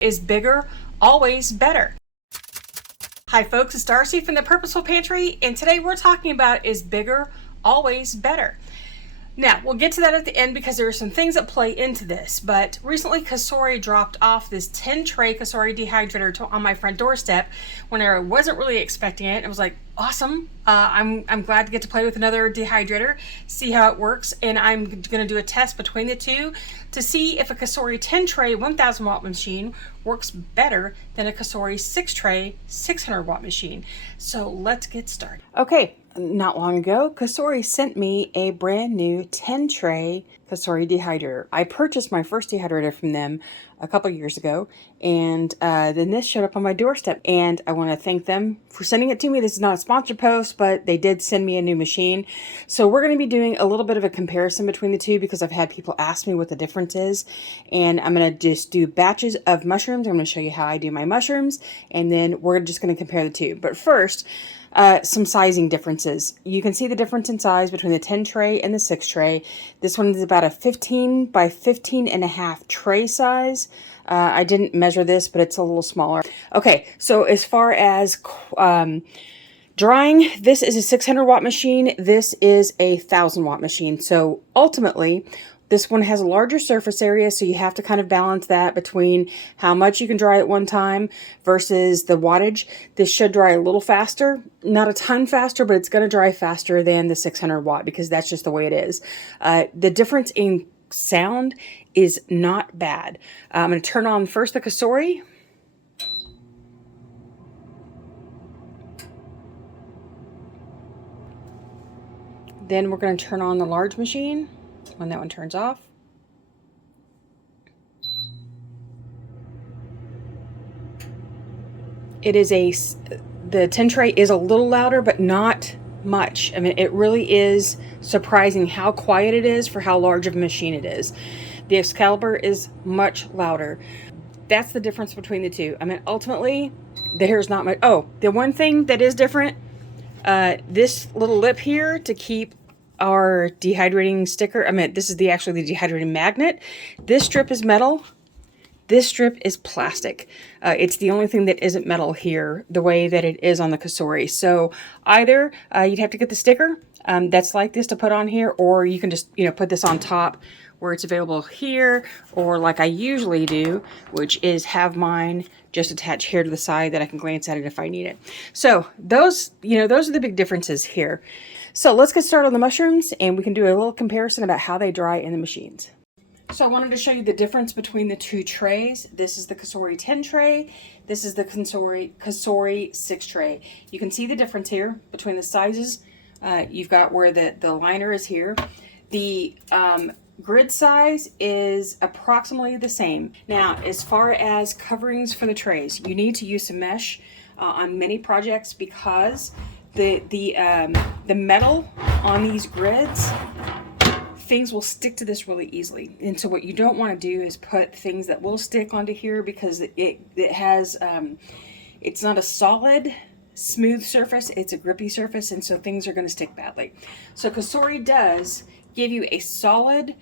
Is bigger always better? Hi folks, it's Darcy from the Purposeful Pantry, and today we're talking about is bigger always better? Now, we'll get to that at the end because there are some things that play into this, but recently Cosori dropped off this 10-tray Cosori Dehydrator on my front doorstep when I wasn't really expecting it. It was like, awesome. I'm glad to get to play with another dehydrator, see how it works, and I'm going to do a test between the two to see if a Cosori 10-tray 1000 watt machine works better than a Cosori 6-tray 600 watt machine. So let's get started. Okay. Not long ago, Cosori sent me a brand new 10-tray Cosori dehydrator. I purchased my first dehydrator from them a couple years ago, and then this showed up on my doorstep, and I want to thank them for sending it to me. This is not a sponsored post, but they did send me a new machine. So we're going to be doing a little bit of a comparison between the two because I've had people ask me what the difference is, and I'm going to just do batches of mushrooms. I'm going to show you how I do my mushrooms, and then we're just going to compare the two. But first, some sizing differences. You can see the difference in size between the 10 tray and the 6 tray. This one is about a 15 by 15 and a half tray size. I didn't measure this, but it's a little smaller. Okay, so as far as drying, this is a 600 watt machine. This is a 1000 watt machine. So ultimately, this one has a larger surface area, so you have to kind of balance that between how much you can dry at one time versus the wattage. This should dry a little faster, not a ton faster, but it's going to dry faster than the 600 watt because that's just the way it is. The difference in sound is not bad. I'm going to turn on first the Cosori. Then we're going to turn on the large machine when that one turns off. The 10 tray is a little louder, but not much. I mean, it really is surprising how quiet it is for how large of a machine it is. The Excalibur is much louder. That's the difference between the two. I mean, ultimately, there's not much. Oh, the one thing that is different, this little lip here to keep our dehydrating sticker. I mean, this is actually the dehydrating magnet. This strip is metal. This strip is plastic. It's the only thing that isn't metal here, the way that it is on the Cosori. So either you'd have to get the sticker that's like this to put on here, or you can just put this on top where it's available here, or like I usually do, which is have mine just attached here to the side that I can glance at it if I need it. So those are the big differences here. So let's get started on the mushrooms, and we can do a little comparison about how they dry in the machines. So I wanted to show you the difference between the two trays. This is the Cosori 10 tray. This is the Cosori 6 tray. You can see the difference here between the sizes. You've got where the liner is here. The grid size is approximately the same. Now, as far as coverings for the trays, you need to use some mesh on many projects because the metal on these grids, things will stick to this really easily. And so what you don't want to do is put things that will stick onto here because it has it's not a solid smooth surface, it's a grippy surface, and so things are going to stick badly. So Cosori does give you a solid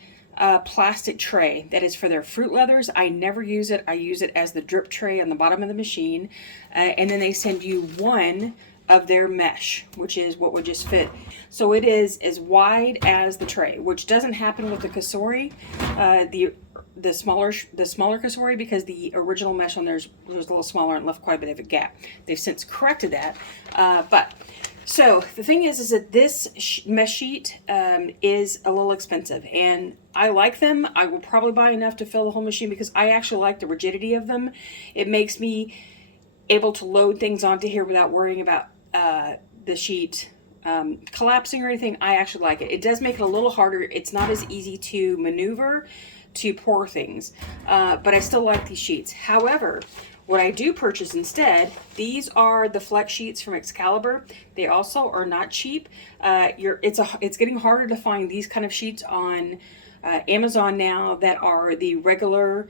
plastic tray that is for their fruit leathers. I never use it. I use it as the drip tray on the bottom of the machine, and then they send you one of their mesh, which is what would just fit. So it is as wide as the tray, which doesn't happen with the Cosori, the smaller Cosori, because the original mesh on theirs was a little smaller and left quite a bit of a gap. They've since corrected that, so the thing is that this mesh sheet is a little expensive, and I like them. I will probably buy enough to fill the whole machine because I actually like the rigidity of them. It makes me able to load things onto here without worrying about the sheet collapsing or anything. I actually like it. It does make it a little harder. It's not as easy to maneuver to pour things, but I still like these sheets. However, what I do purchase instead, these are the flex sheets from Excalibur. They also are not cheap. It's getting harder to find these kind of sheets on Amazon now that are the regular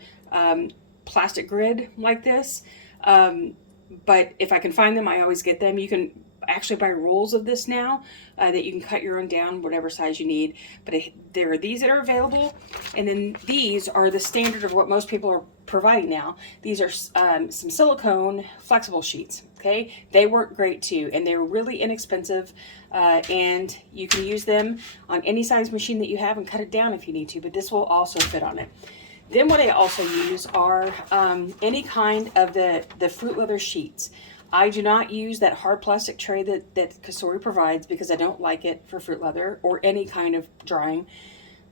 plastic grid like this. But if I can find them, I always get them. You can actually buy rolls of this now that you can cut your own down, whatever size you need. But there are these that are available, and then these are the standard of what most people are providing now. These are some silicone flexible sheets. Okay, they work great too, and they're really inexpensive, and you can use them on any size machine that you have and cut it down if you need to, but this will also fit on it. Then what I also use are any kind of the fruit leather sheets. I do not use that hard plastic tray that Cosori provides because I don't like it for fruit leather or any kind of drying.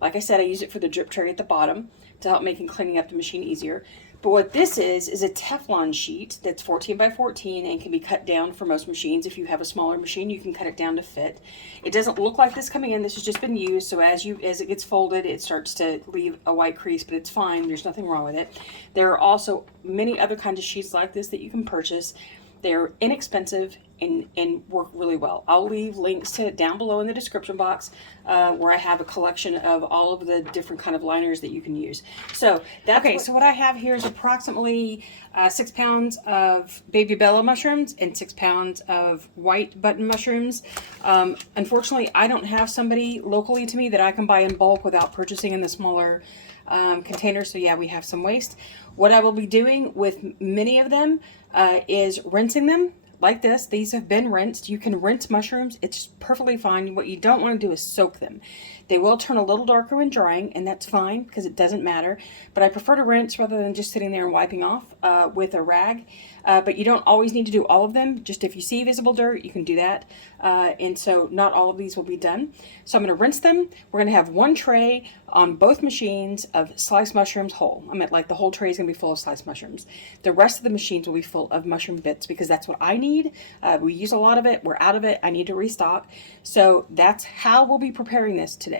Like I said, I use it for the drip tray at the bottom to help making cleaning up the machine easier. But what this is a Teflon sheet that's 14 by 14 and can be cut down for most machines. If you have a smaller machine, you can cut it down to fit. It doesn't look like this coming in. This has just been used, so as it gets folded, it starts to leave a white crease, but it's fine. There's nothing wrong with it. There are also many other kinds of sheets like this that you can purchase. They're inexpensive and work really well. I'll leave links to it down below in the description box where I have a collection of all of the different kind of liners that you can use. So so what I have here is approximately 6 pounds of baby bella mushrooms and 6 pounds of white button mushrooms. Unfortunately, I don't have somebody locally to me that I can buy in bulk without purchasing in the smaller containers. So yeah, we have some waste. What I will be doing with many of them is rinsing them like this. These have been rinsed. You can rinse mushrooms. It's perfectly fine. What you don't want to do is soak them. They will turn a little darker when drying, and that's fine because it doesn't matter. But I prefer to rinse rather than just sitting there and wiping off with a rag. But you don't always need to do all of them. Just if you see visible dirt, you can do that. And so not all of these will be done. So I'm going to rinse them. We're going to have one tray on both machines of sliced mushrooms whole. I meant like the whole tray is going to be full of sliced mushrooms. The rest of the machines will be full of mushroom bits because that's what I need. We use a lot of it. We're out of it. I need to restock. So that's how we'll be preparing this today.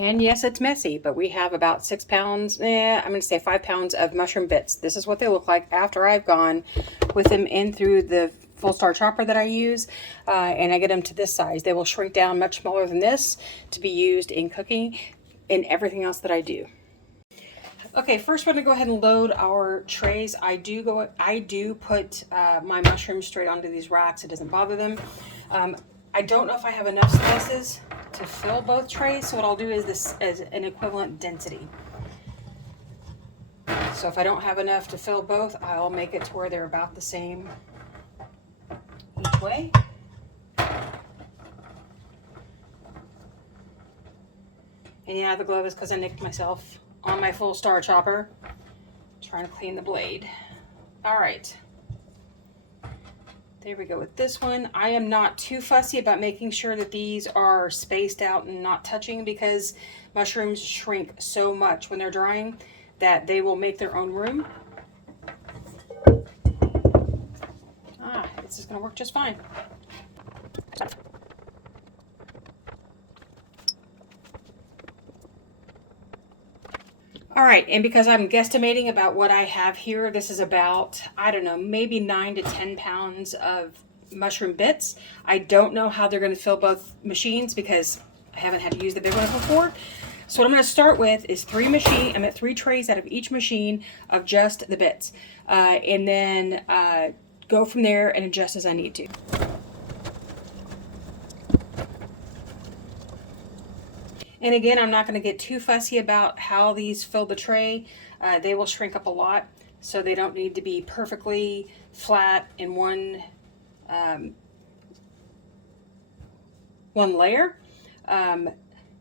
And yes, it's messy, but we have about 6 pounds, I'm going to say 5 pounds of mushroom bits. This is what they look like after I've gone with them in through the full star chopper that I use, and I get them to this size. They will shrink down much smaller than this to be used in cooking and everything else that I do. Okay, first we're going to go ahead and load our trays. I do put my mushrooms straight onto these racks. It doesn't bother them. I don't know if I have enough slices to fill both trays, so what I'll do is this as an equivalent density. So if I don't have enough to fill both, I'll make it to where they're about the same each way. And yeah, the glove is because I nicked myself on my full star chopper trying to clean the blade. All right. There we go with this one. I am not too fussy about making sure that these are spaced out and not touching because mushrooms shrink so much when they're drying that they will make their own room. This is going to work just fine. All right, and because I'm guesstimating about what I have here, this is about, I don't know, maybe 9 to 10 pounds of mushroom bits. I don't know how they're going to fill both machines because I haven't had to use the big one before. So what I'm going to start with is 3 trays out of each machine of just the bits, and then go from there and adjust as I need to. And again, I'm not going to get too fussy about how these fill the tray. They will shrink up a lot, so they don't need to be perfectly flat in one layer.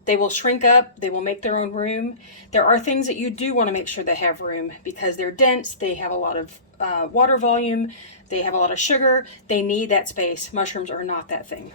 They will shrink up, they will make their own room. There are things that you do want to make sure they have room because they're dense, they have a lot of water volume, they have a lot of sugar, they need that space. Mushrooms are not that thing.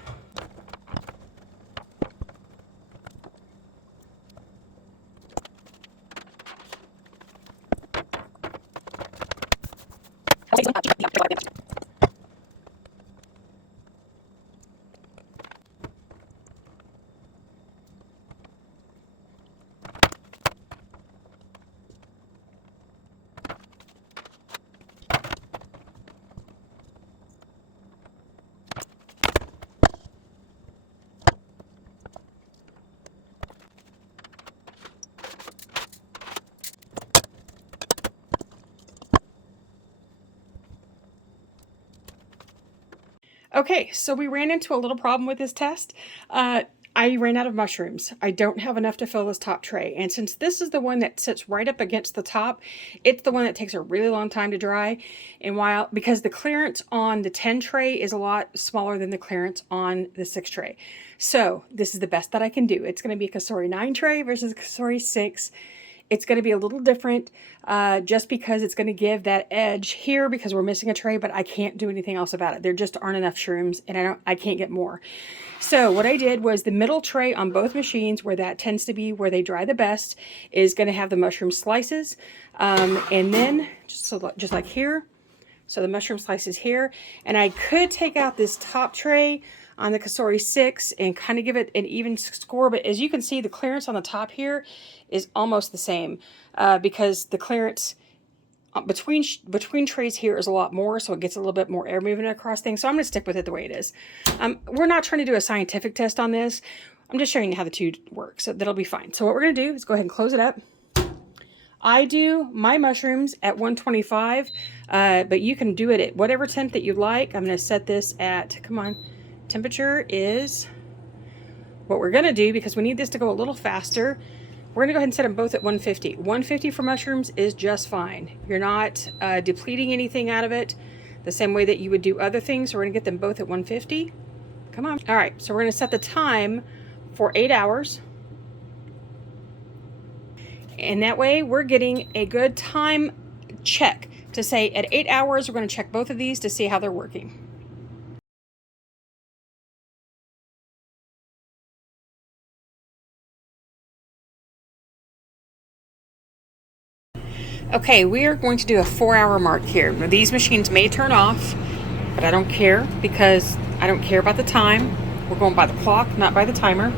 Okay, so we ran into a little problem with this test. I ran out of mushrooms. I don't have enough to fill this top tray. And since this is the one that sits right up against the top, it's the one that takes a really long time to dry. And because the clearance on the 10 tray is a lot smaller than the clearance on the 6 tray. So this is the best that I can do. It's going to be a Cosori 9 tray versus a Cosori 6. It's going to be a little different just because it's going to give that edge here because we're missing a tray, but I can't do anything else about it. There just aren't enough shrooms and I can't get more. So what I did was the middle tray on both machines, where that tends to be where they dry the best, is going to have the mushroom slices. And then just like here, so the mushroom slices here. And I could take out this top tray on the Cosori 6 and kind of give it an even score, but as you can see, the clearance on the top here is almost the same because the clearance between trays here is a lot more, so it gets a little bit more air moving across things. So I'm going to stick with it the way it is. We're not trying to do a scientific test on this. I'm just showing you how the two work, so that'll be fine. So what we're going to do is go ahead and close it up. I do my mushrooms at 125, but you can do it at whatever temp that you like. I'm going to set this at, come on, temperature is, what we're going to do, because we need this to go a little faster, we're going to go ahead and set them both at 150. 150 for mushrooms is just fine. You're not depleting anything out of it the same way that you would do other things. So we're going to get them both at 150. Come on. All right, so we're going to set the time for 8 hours. And that way we're getting a good time check to say at 8 hours, we're going to check both of these to see how they're working. Okay, we are going to do a 4-hour mark here. Now, these machines may turn off, but I don't care because I don't care about the time. We're going by the clock, not by the timer.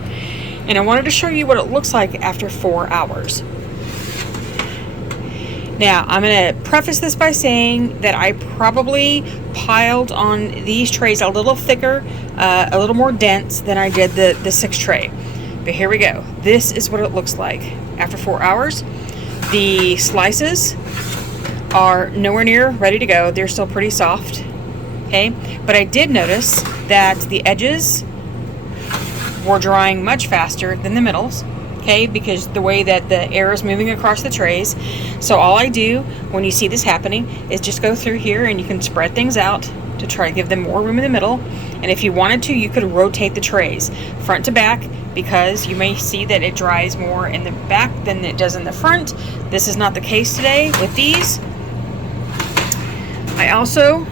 And I wanted to show you what it looks like after 4 hours. Now, I'm going to preface this by saying that I probably piled on these trays a little thicker, a little more dense than I did the 6 tray. But here we go. This is what it looks like after 4 hours. The slices are nowhere near ready to go. They're still pretty soft, okay? But I did notice that the edges were drying much faster than the middles, okay? Because the way that the air is moving across the trays. So all I do when you see this happening is just go through here and you can spread things out to try to give them more room in the middle. And if you wanted to, you could rotate the trays front to back, because you may see that it dries more in the back than it does in the front. This is not the case today with these. I also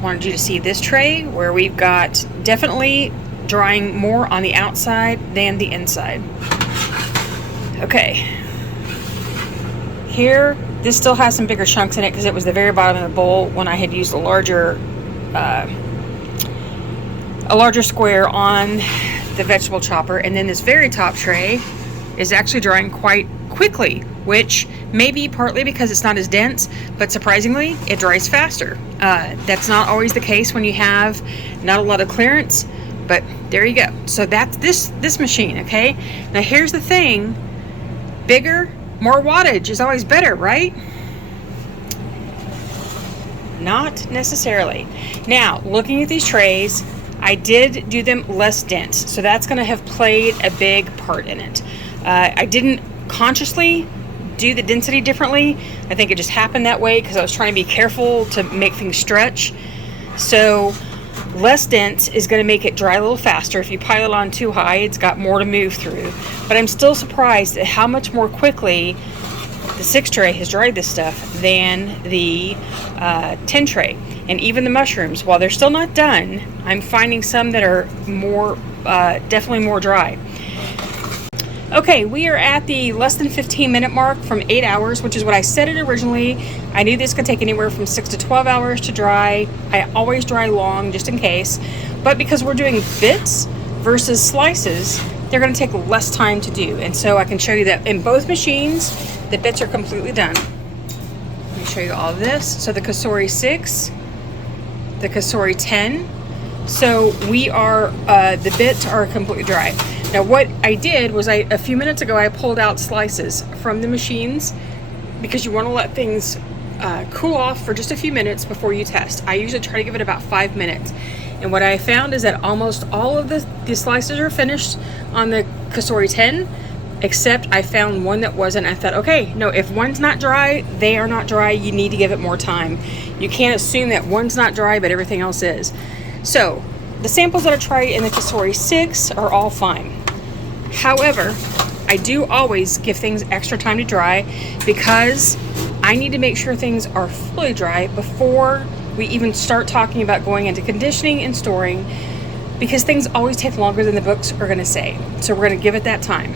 wanted you to see this tray where we've got definitely drying more on the outside than the inside. Okay. Here, this still has some bigger chunks in it because it was the very bottom of the bowl when I had used a larger square on the vegetable chopper. And then this very top tray is actually drying quite quickly, which may be partly because it's not as dense, but surprisingly it dries faster. That's not always the case when you have not a lot of clearance, but there you go. So that's this machine. Okay, now here's the thing: bigger, more wattage is always better, right? Not necessarily. Now, looking at these trays, I did do them less dense, so that's going to have played a big part in it. I didn't consciously do the density differently. I think it just happened that way because I was trying to be careful to make things stretch. So less dense is going to make it dry a little faster. If you pile it on too high, it's got more to move through. But I'm still surprised at how much more quickly the 6 tray has dried this stuff than the 10 tray. And even the mushrooms, while they're still not done, I'm finding some that are more, definitely more dry. Okay, we are at the less than 15-minute mark from 8 hours, which is what I said it originally. I knew this could take anywhere from 6 to 12 hours to dry. I always dry long, just in case. But because we're doing bits versus slices, they're going to take less time to do. And so I can show you that in both machines, the bits are completely done. Let me show you all of this. So the Cosori 6, the Cosori 10. So we are, the bits are completely dry. Now what I did was a few minutes ago, I pulled out slices from the machines because you want to let things cool off for just a few minutes before you test. I usually try to give it about 5 minutes. And what I found is that almost all of the slices are finished on the Cosori 10, except I found one that wasn't. I thought, okay, no, if one's not dry, they are not dry. You need to give it more time. You can't assume that one's not dry, but everything else is. So the samples that I tried in the Cosori 6 are all fine. However, I do always give things extra time to dry because I need to make sure things are fully dry before we even start talking about going into conditioning and storing, because things always take longer than the books are going to say. So we're going to give it that time.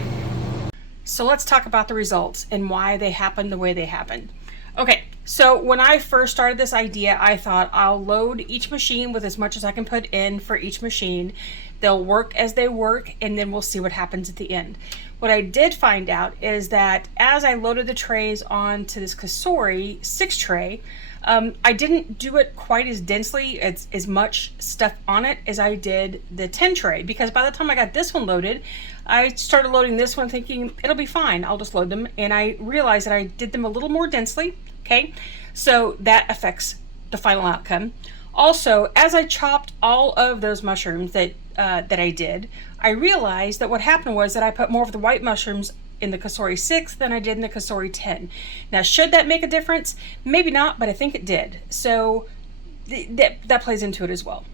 So let's talk about the results and why they happened the way they happened. Okay, so when I first started this idea, I thought I'll load each machine with as much as I can put in for each machine. They'll work as they work, and then we'll see what happens at the end. What I did find out is that as I loaded the trays onto this Cosori 6 tray, I didn't do it quite as densely, as much stuff on it as I did the 10 tray, because by the time I got this one loaded, I started loading this one thinking it'll be fine, I'll just load them, and I realized that I did them a little more densely, okay? So that affects the final outcome. Also, as I chopped all of those mushrooms that I did, I realized that what happened was that I put more of the white mushrooms in the Cosori 6 than I did in the Cosori 10. Now, should that make a difference? Maybe not, but I think it did. So that plays into it as well.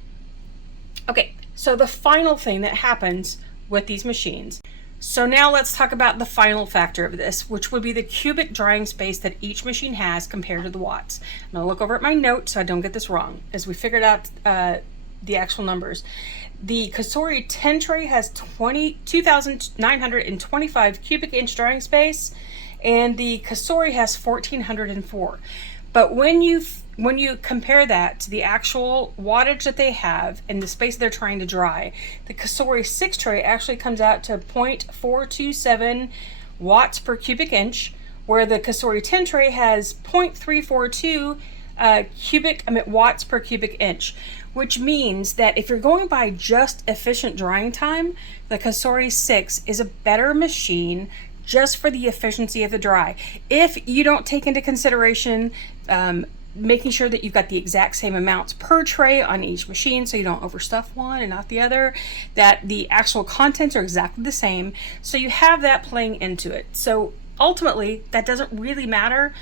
Okay, so the final thing that happens with these machines. So now let's talk about the final factor of this, which would be the cubic drying space that each machine has compared to the watts. And I'll look over at my notes so I don't get this wrong as we figured out the actual numbers. The Cosori 10 tray has 2,925 cubic inch drying space, and the Cosori has 1,404. But when you compare that to the actual wattage that they have and the space they're trying to dry, the Cosori 6 tray actually comes out to 0.427 watts per cubic inch, where the Cosori 10 tray has 0.342 watts per cubic inch, which means that if you're going by just efficient drying time, the Cosori 6 is a better machine just for the efficiency of the dry. If you don't take into consideration making sure that you've got the exact same amounts per tray on each machine so you don't overstuff one and not the other, that the actual contents are exactly the same, so you have that playing into it. So ultimately, that doesn't really matter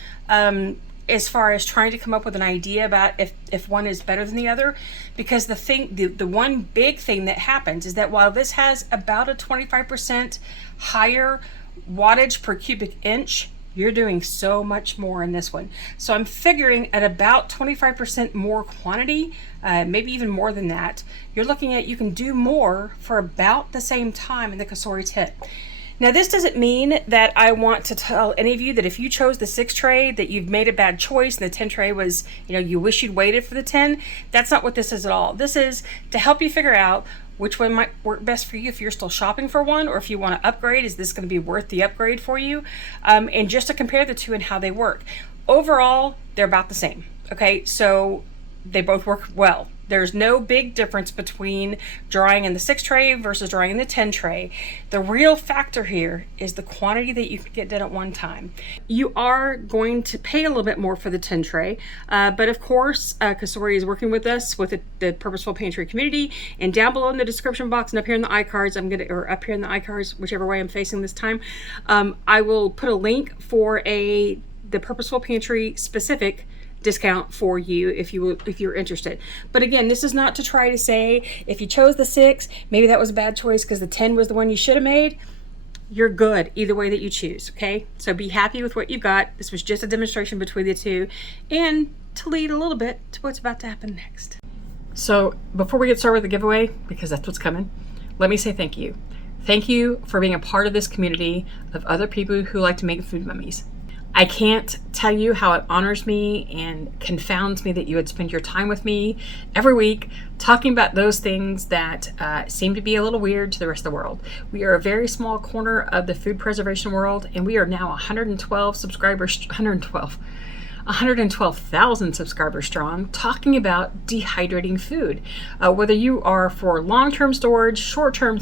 as far as trying to come up with an idea about if one is better than the other, because the one big thing that happens is that while this has about a 25% higher wattage per cubic inch, you're doing so much more in this one. So I'm figuring at about 25% more quantity, maybe even more than that, you're looking at you can do more for about the same time in the Cosori 10. Now, this doesn't mean that I want to tell any of you that if you chose the 6 tray that you've made a bad choice and the 10 tray was, you wish you'd waited for the 10. That's not what this is at all. This is to help you figure out which one might work best for you if you're still shopping for one, or if you want to upgrade, is this going to be worth the upgrade for you? And just to compare the two and how they work. Overall, they're about the same. Okay, so they both work well. There's no big difference between drying in the 6 tray versus drying in the 10 tray. The real factor here is the quantity that you can get done at one time. You are going to pay a little bit more for the 10 tray, but of course, Cosori is working with us with the Purposeful Pantry community, and down below in the description box and up here in the iCards, up here in the iCards, whichever way I'm facing this time, I will put a link for the Purposeful Pantry specific discount for you if you're interested. But again, this is not to try to say if you chose the 6, maybe that was a bad choice because the 10 was the one you should have made. You're good either way that you choose, okay? So be happy with what you've got. This was just a demonstration between the two and to lead a little bit to what's about to happen next. So before we get started with the giveaway, because that's what's coming, let me say thank you. Thank you for being a part of this community of other people who like to make food mummies. I can't tell you how it honors me and confounds me that you would spend your time with me every week talking about those things that seem to be a little weird to the rest of the world. We are a very small corner of the food preservation world, and we are now 112 subscribers, 112,000 subscribers strong, talking about dehydrating food. Whether you are for long-term storage, short-term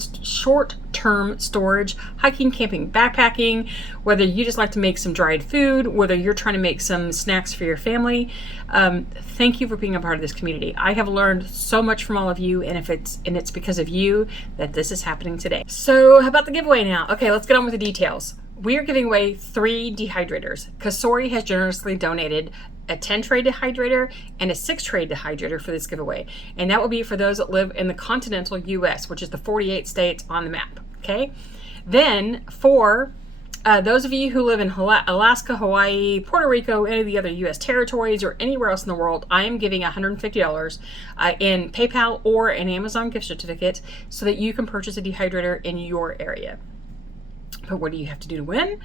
storage, hiking, camping, backpacking, whether you just like to make some dried food, whether you're trying to make some snacks for your family, thank you for being a part of this community. I have learned so much from all of you, and it's because of you that this is happening today. So how about the giveaway now? Okay, let's get on with the details. We are giving away 3 dehydrators. Cosori has generously donated a 10-tray dehydrator and a 6-tray dehydrator for this giveaway. And that will be for those that live in the continental US, which is the 48 states on the map, okay? Then for those of you who live in Alaska, Hawaii, Puerto Rico, any of the other US territories, or anywhere else in the world, I am giving $150 in PayPal or an Amazon gift certificate so that you can purchase a dehydrator in your area. But what do you have to do to win?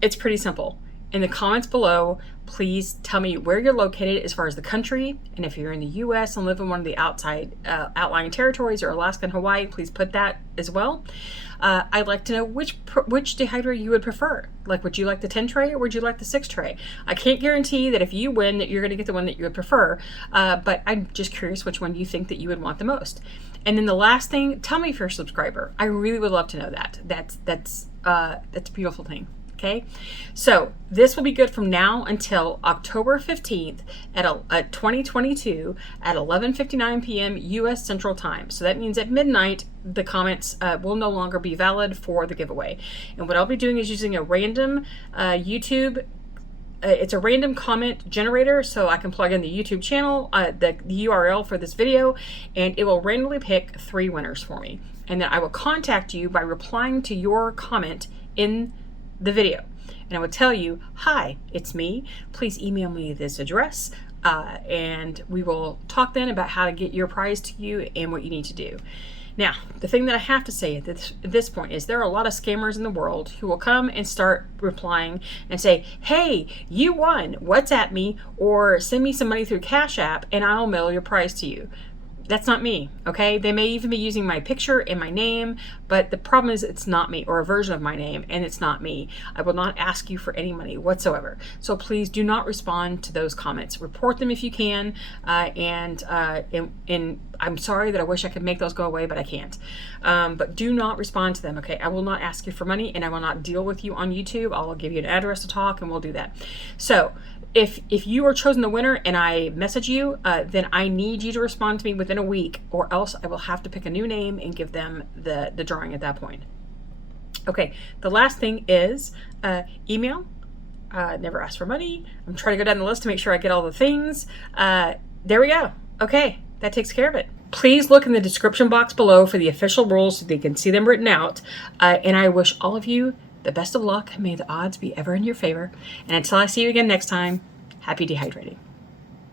It's pretty simple. In the comments below, please tell me where you're located as far as the country, and if you're in the US and live in one of the outlying territories or Alaska and Hawaii, please put that as well. I'd like to know which dehydrator you would prefer. Like, would you like the 10-tray or would you like the 6-tray? I can't guarantee that if you win that you're going to get the one that you would prefer, but I'm just curious which one you think that you would want the most. And then the last thing, tell me if you're a subscriber. I really would love to know that. That's a beautiful thing. Okay, so this will be good from now until October 15th at 2022 at 11:59 p.m. U.S. Central Time. So that means at midnight, the comments will no longer be valid for the giveaway. And what I'll be doing is using a random YouTube. It's a random comment generator, so I can plug in the YouTube channel, the URL for this video, and it will randomly pick 3 winners for me. And then I will contact you by replying to your comment in the video, and I will tell you, hi, it's me, please email me this address, and we will talk then about how to get your prize to you and what you need to do. Now, the thing that I have to say at this point is there are a lot of scammers in the world who will come and start replying and say, hey, you won, WhatsApp me or send me some money through Cash App and I'll mail your prize to you. That's not me, okay? They may even be using my picture and my name, but the problem is it's not me, or a version of my name, and it's not me. I will not ask you for any money whatsoever. So please do not respond to those comments. Report them if you can, and I'm sorry that I wish I could make those go away, but I can't. But do not respond to them, okay? I will not ask you for money, and I will not deal with you on YouTube. I will give you an address to talk, and we'll do that. So if you are chosen the winner and I message you, then I need you to respond to me within a week, or else I will have to pick a new name and give them the drawing at that point. Okay, the last thing is email. Never ask for money. I'm trying to go down the list to make sure I get all the things. There we go. Okay, that takes care of it. Please look in the description box below for the official rules so that you can see them written out. And I wish all of you the best of luck. May the odds be ever in your favor. And until I see you again next time, happy dehydrating.